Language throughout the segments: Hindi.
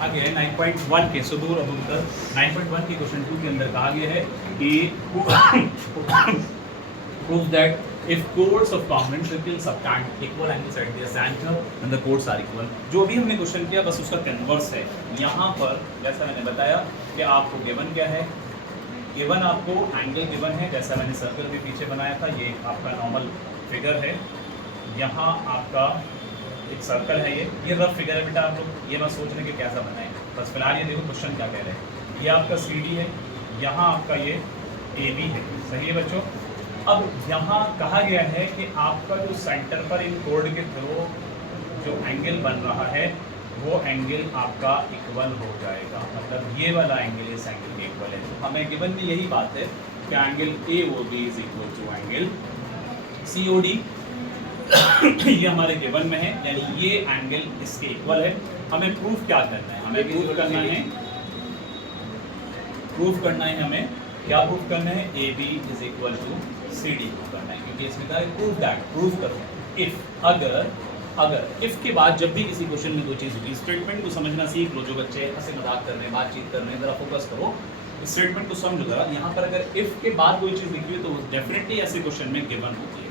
कहा गया है 9.1 के सुदूर अबूबकर 9.1 के क्वेश्चन 2 के अंदर कहा गया है कि prove that if chords of congruent circles subtend equal angles at their center and the chords are equal। जो भी हमने क्वेश्चन किया बस उसका कन्वर्स है। यहाँ पर जैसा मैंने बताया कि आपको गिवन क्या है, गिवन आपको एंगल गिवन है, जैसा मैंने सर्कल भी पीछे बनाया था, ये आपका नॉर्मल फिगर है। यहाँ आपका एक सर्कल है, ये रफ फिगर है बेटा, आप लोग ये मत सोच रहे कि कैसा बनाए, बस फिलहाल ये देखो क्वेश्चन क्या कह रहे हैं। ये आपका CD है, यहाँ आपका ये AB है, सही है बच्चों। अब यहाँ कहा गया है कि आपका जो सेंटर पर इन कोड के थ्रू जो एंगल बन रहा है वो एंगल आपका इक्वल हो जाएगा, मतलब ये वाला एंगल इस एंगल के इक्वल है। तो हमें गिवन में यही बात है कि angle AOB is equal to angle COD ये हमारे गिवन में है, यानी ये एंगल इसके इक्वल है। हमें प्रूफ क्या करना है, हमें प्रूफ करना है हमें क्या प्रूफ करना है, AB is equal to CD proof करना है, क्योंकि इसमें कहा है प्रूफ दैट, प्रूफ करो इफ, अगर इफ के बाद जब भी किसी क्वेश्चन में दो चीज होगी, स्टेटमेंट को समझना सीख लो। जो बच्चे हंसी मजाक कर रहे हैं, बातचीत कर रहे हैं, जरा फोकस करो, स्टेटमेंट को समझो जरा। यहाँ पर अगर इफ के बाद कोई चीज लिखी हुई है तो डेफिनेटली ऐसे क्वेश्चन में गिवन होती है।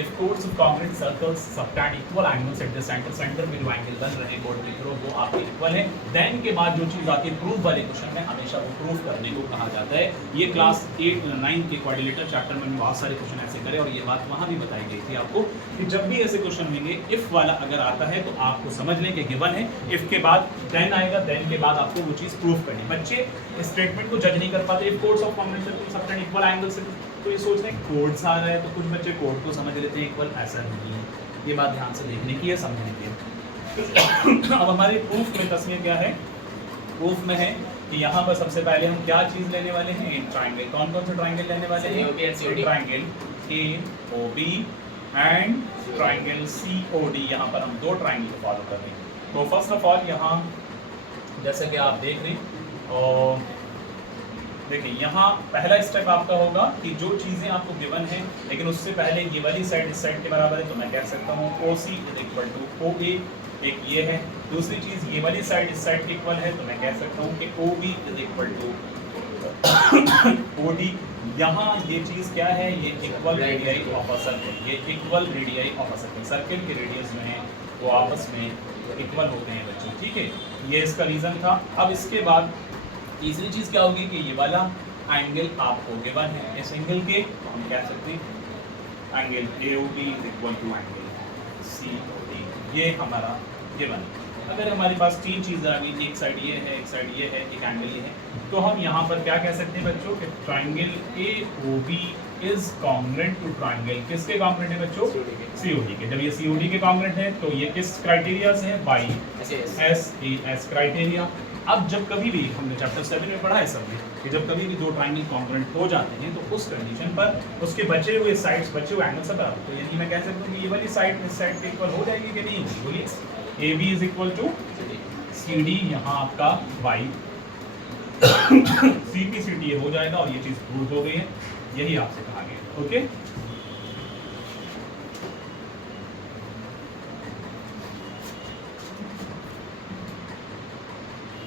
If chords of congruent circles subtend equal angles at the center, centre में जो एंगल बन रहे हैं कोड के थ्रू वो आपके इक्वल है। देन के बाद जो चीज़ आती है प्रूफ वाले क्वेश्चन में, हमेशा वो प्रूफ करने को कहा जाता है। ये क्लास 8 9 के क्वाड्रिलेटरल चैप्टर में बहुत सारे क्वेश्चन ऐसे करे, और ये बात वहाँ भी बताई गई थी आपको कि जब भी ऐसे क्वेश्चन होंगे इफ वाला अगर आता है तो आपको समझ लें कि गिवन है, इफ के बाद देन आएगा, देन के बाद आपको वो चीज़ प्रूफ करनी। बच्चे स्टेटमेंट को जज नहीं कर पाते। If codes of congruent circles subtend equal angles, तो ये सोचते हैं कोड्स आ रहा है तो कुछ बच्चे कोड को समझ लेते हैं इक्वल, ऐसा नहीं है। ये बात ध्यान से देखने की है, समझने की है। अब हमारे प्रूफ में तस्वीर क्या है, प्रूफ में है कि यहाँ पर सबसे पहले हम क्या चीज़ लेने वाले हैं, एक ट्राइंगल। कौन कौन सा ट्राइंगल लेने वाले हैं, triangle AOB and triangle COD। यहाँ पर हम दो ट्राइंगल को फॉलो कर रहे हैं। तो फर्स्ट ऑफ ऑल यहाँ जैसे कि आप देख रहे हैं, और देखिए यहाँ पहला स्टेप आपका होगा कि जो चीज़ें आपको गिवन है, लेकिन उससे पहले ये वाली साइड इस साइड के बराबर है, तो मैं कह सकता हूँ OC is equal to OA, एक ये है। दूसरी चीज़ ये वाली साइड इस साइड के इक्वल है, तो मैं कह सकता हूँ कि OB is equal to OD। यहाँ ये चीज़ क्या है, ये equal radii of a circle, ये equal radii of a circle, circle के रेडियस जो हैं वो आपस में इक्वल होते हैं बच्चों, ठीक है। ये इसका रीज़न था। अब इसके बाद तीसरी चीज़ क्या होगी कि ये वाला एंगल आपको गिवन है इस एंगल के, तो हम कह सकते हैं angle AOB is equal to angle COD, ये हमारा गिवन है। अगर हमारे पास तीन चीज़ें आ गई, एक साइड ये है, एक साइड ये है, एक एंगल ये है, तो हम यहाँ पर क्या कह सकते हैं बच्चों कि triangle AOB is congruent to triangle, किसके कॉन्ग्रुएंट है बच्चों, COD के। जब ये COD के कॉन्ग्रुएंट है तो ये किस क्राइटेरिया से है, बाई SAS क्राइटेरिया। अब जब कभी भी हमने चैप्टर 7 में पढ़ा है सब में कि जब कभी भी दो ट्राइंगल कॉन्ग्रुएंट हो जाते हैं तो उस कंडीशन पर उसके बचे हुए साइड्स, बचे हुए एंगल सब बराबर, तो यानी मैं कह सकता हूँ कि ये वाली साइड इस साइड के इक्वल हो जाएगी कि नहीं होगी, बोलिए। AB is equal to CD, यहाँ आपका बाई CP CD हो जाएगा, और ये चीज़ प्रूव हो गई है, यही आपसे कहा गया, ओके।